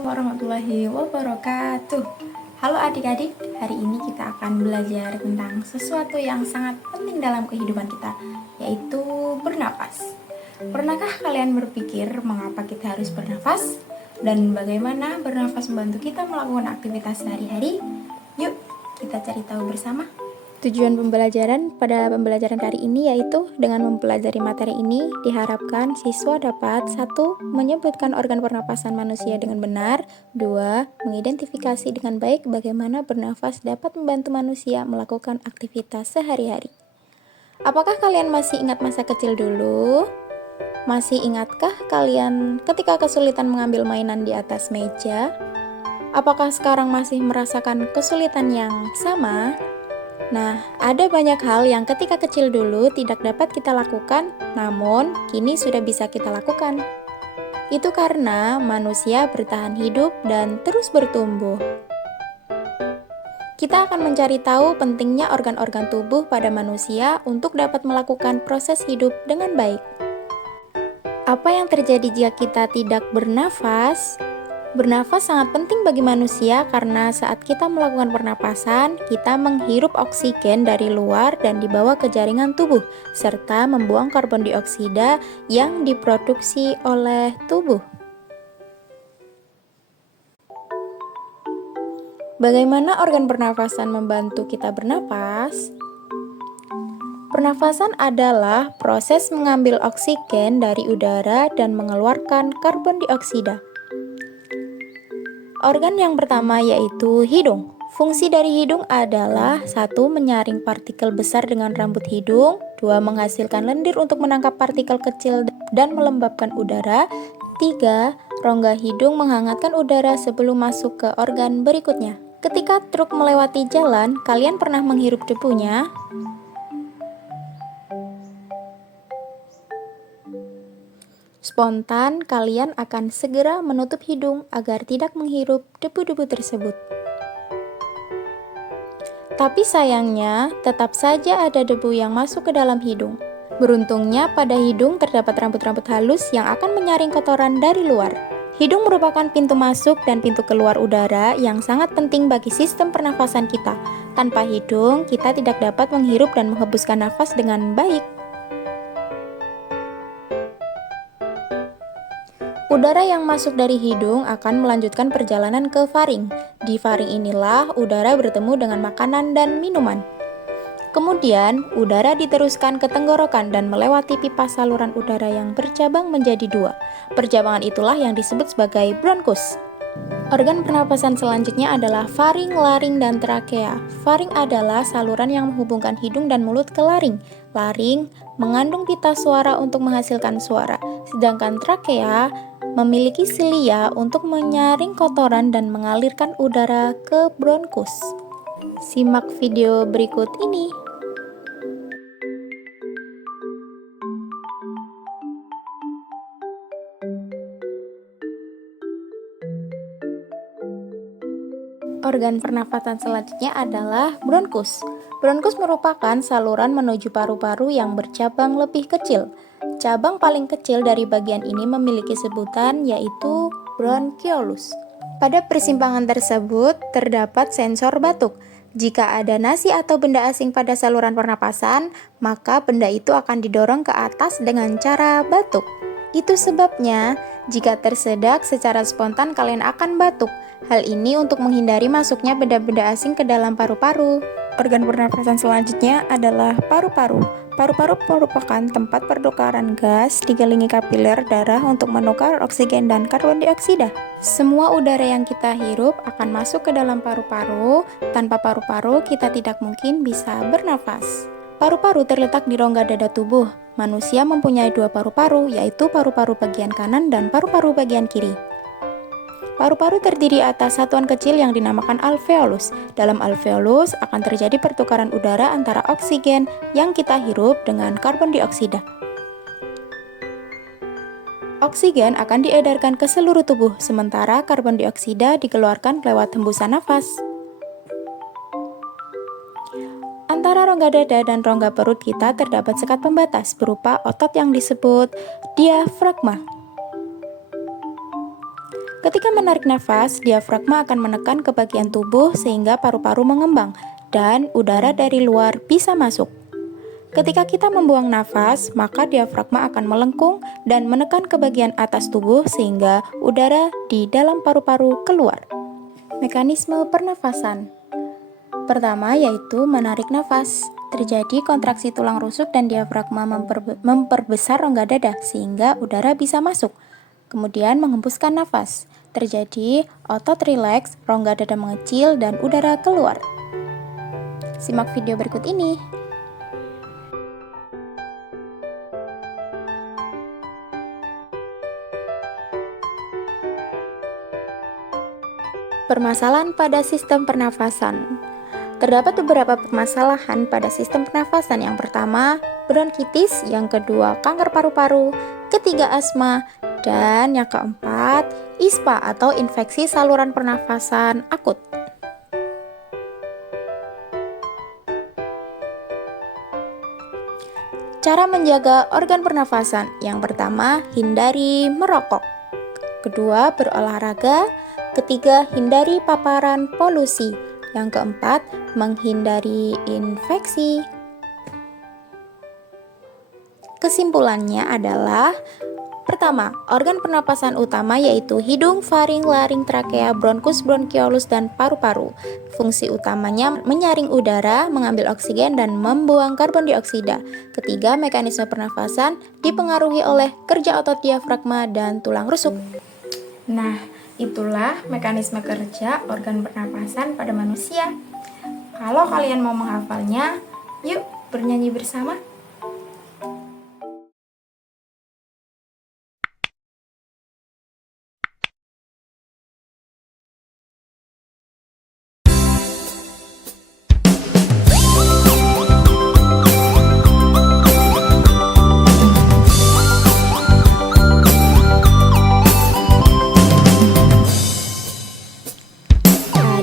Assalamualaikum warahmatullahi wabarakatuh. Halo adik-adik, hari ini kita akan belajar tentang sesuatu yang sangat penting dalam kehidupan kita, yaitu bernafas. Pernahkah kalian berpikir mengapa kita harus bernafas? Dan bagaimana bernafas membantu kita melakukan aktivitas sehari-hari? Yuk, kita cari tahu bersama. Tujuan pembelajaran pada pembelajaran kali ini yaitu dengan mempelajari materi ini diharapkan siswa dapat 1. Menyebutkan organ pernapasan manusia dengan benar. 2. Mengidentifikasi dengan baik bagaimana bernafas dapat membantu manusia melakukan aktivitas sehari-hari. Apakah kalian masih ingat masa kecil dulu? Masih ingatkah kalian ketika kesulitan mengambil mainan di atas meja? Apakah sekarang masih merasakan kesulitan yang sama? Nah, ada banyak hal yang ketika kecil dulu tidak dapat kita lakukan, namun kini sudah bisa kita lakukan. Itu karena manusia bertahan hidup dan terus bertumbuh. Kita akan mencari tahu pentingnya organ-organ tubuh pada manusia untuk dapat melakukan proses hidup dengan baik. Apa yang terjadi jika kita tidak bernafas? Bernafas sangat penting bagi manusia karena saat kita melakukan pernapasan, kita menghirup oksigen dari luar dan dibawa ke jaringan tubuh, serta membuang karbon dioksida yang diproduksi oleh tubuh. Bagaimana organ pernafasan membantu kita bernapas? Pernafasan adalah proses mengambil oksigen dari udara dan mengeluarkan karbon dioksida. Organ yang pertama yaitu hidung. Fungsi dari hidung adalah 1. Menyaring partikel besar dengan rambut hidung. 2. Menghasilkan lendir untuk menangkap partikel kecil dan melembabkan udara. 3. Rongga hidung menghangatkan udara sebelum masuk ke organ berikutnya. Ketika truk melewati jalan, kalian pernah menghirup debunya? Spontan, kalian akan segera menutup hidung agar tidak menghirup debu-debu tersebut. Tapi sayangnya, tetap saja ada debu yang masuk ke dalam hidung. Beruntungnya, pada hidung terdapat rambut-rambut halus yang akan menyaring kotoran dari luar. Hidung merupakan pintu masuk dan pintu keluar udara yang sangat penting bagi sistem pernafasan kita. Tanpa hidung, kita tidak dapat menghirup dan menghembuskan nafas dengan baik. Udara yang masuk dari hidung akan melanjutkan perjalanan ke faring. Di faring inilah udara bertemu dengan makanan dan minuman. Kemudian, udara diteruskan ke tenggorokan dan melewati pipa saluran udara yang bercabang menjadi 2. Percabangan itulah yang disebut sebagai bronkus. Organ pernapasan selanjutnya adalah faring, laring, dan trakea. Faring adalah saluran yang menghubungkan hidung dan mulut ke laring. Laring mengandung pita suara untuk menghasilkan suara, sedangkan trakea memiliki silia untuk menyaring kotoran dan mengalirkan udara ke bronkus. Simak video berikut ini. Organ pernafasan selanjutnya adalah bronkus. Bronkus merupakan saluran menuju paru-paru yang bercabang lebih kecil. Cabang paling kecil dari bagian ini memiliki sebutan yaitu bronchiolus. Pada persimpangan tersebut terdapat sensor batuk. Jika ada nasi atau benda asing pada saluran pernapasan, maka benda itu akan didorong ke atas dengan cara batuk. Itu sebabnya, jika tersedak secara spontan kalian akan batuk. Hal ini untuk menghindari masuknya benda-benda asing ke dalam paru-paru. Organ pernapasan selanjutnya adalah paru-paru. Paru-paru merupakan tempat pertukaran gas dikelilingi kapiler darah untuk menukar oksigen dan karbon dioksida. Semua udara yang kita hirup akan masuk ke dalam paru-paru. Tanpa paru-paru, kita tidak mungkin bisa bernafas. Paru-paru terletak di rongga dada tubuh. Manusia mempunyai 2 paru-paru, yaitu paru-paru bagian kanan dan paru-paru bagian kiri. Paru-paru terdiri atas satuan kecil yang dinamakan alveolus. Dalam alveolus akan terjadi pertukaran udara antara oksigen yang kita hirup dengan karbon dioksida. Oksigen akan diedarkan ke seluruh tubuh, sementara karbon dioksida dikeluarkan lewat hembusan nafas. Antara rongga dada dan rongga perut kita terdapat sekat pembatas berupa otot yang disebut diafragma. Ketika menarik nafas, diafragma akan menekan ke bagian tubuh sehingga paru-paru mengembang dan udara dari luar bisa masuk. Ketika kita membuang nafas, maka diafragma akan melengkung dan menekan ke bagian atas tubuh sehingga udara di dalam paru-paru keluar. Mekanisme pernafasan. Pertama yaitu menarik nafas. Terjadi kontraksi tulang rusuk dan diafragma memperbesar rongga dada sehingga udara bisa masuk. Kemudian menghembuskan nafas. Terjadi otot rileks, rongga dada mengecil, dan udara keluar. Simak video berikut ini. Permasalahan pada sistem pernafasan. Terdapat beberapa permasalahan pada sistem pernafasan. Yang pertama, bronkitis, yang kedua, kanker paru-paru, ketiga, asma, dan yang keempat, ISPA atau infeksi saluran pernafasan akut. Cara menjaga organ pernafasan. Yang pertama, hindari merokok. Kedua, berolahraga. Ketiga, hindari paparan polusi. Yang keempat, menghindari infeksi. Kesimpulannya adalah: pertama, organ pernapasan utama yaitu hidung, faring, laring, trakea, bronkus, bronkiolus, dan paru-paru. Fungsi utamanya menyaring udara, mengambil oksigen, dan membuang karbon dioksida. Ketiga, mekanisme pernafasan dipengaruhi oleh kerja otot diafragma dan tulang rusuk. Nah, itulah mekanisme kerja organ pernapasan pada manusia. Kalau kalian mau menghafalnya, yuk bernyanyi bersama.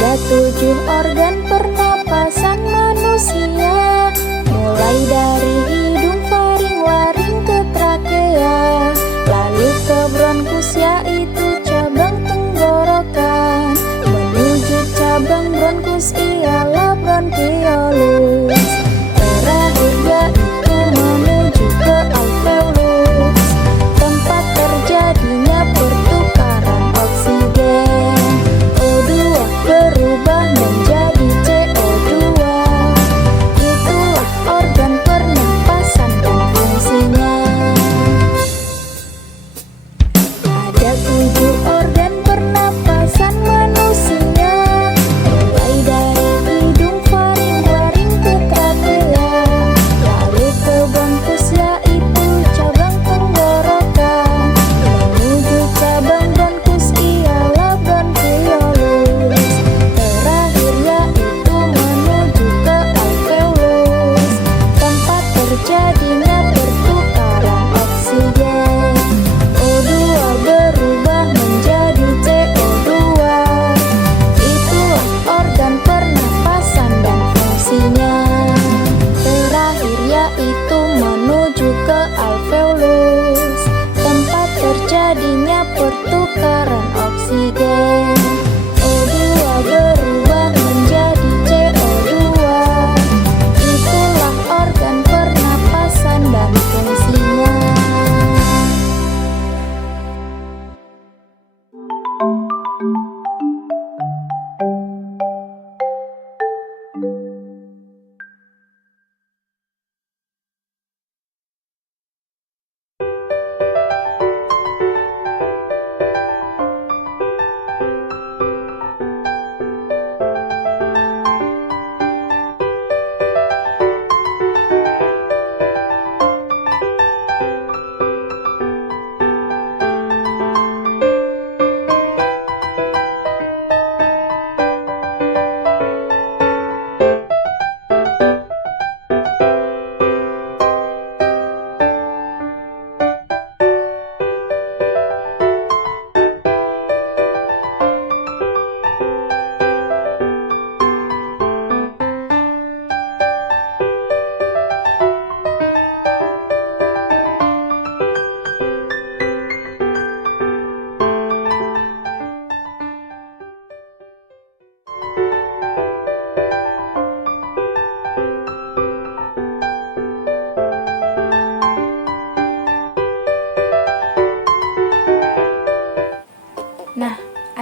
Ada 7 organ pernapasan manusia, mulai dari hidung, faring, laring, ke trakea, lalu ke bronkus yaitu cabang tenggorokan, menuju cabang bronkus ialah bronkiolus, terakhir yaitu menuju ke alveolus, tempat terjadinya pertukaran oksigen. O2 berubah menjadi CO2. Itulah organ pernapasan dan fungsinya. Ada 7 organ pernapasan manusia, mulai dari hidung, faring, laring, ke trakea, lalu ke bronkus yaitu cabang tenggorokan, menuju cabang bronkus ialah bronkiolus, terakhir yaitu menuju ke alveolus, tempat terjadinya pertukaran oksigen. O2 berubah menjadi CO2. Itulah organ pernapasan dan fungsinya. Terakhir yaitu menuju ke alveolus, tempat terjadinya pertukaran oksigen. O2 berubah menjadi CO2. Itulah organ pernapasan dan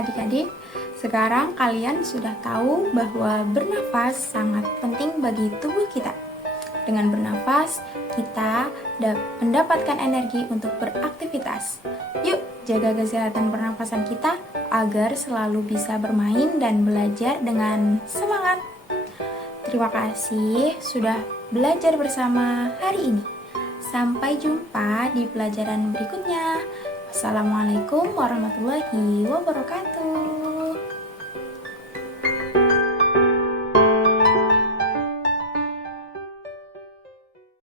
adik-adik, sekarang kalian sudah tahu bahwa bernafas sangat penting bagi tubuh kita. Dengan bernafas, kita mendapatkan energi untuk beraktivitas. Yuk, jaga kesehatan pernafasan kita agar selalu bisa bermain dan belajar dengan semangat. Terima kasih sudah belajar bersama hari ini. Sampai jumpa di pelajaran berikutnya. Wassalamualaikum warahmatullahi wabarakatuh.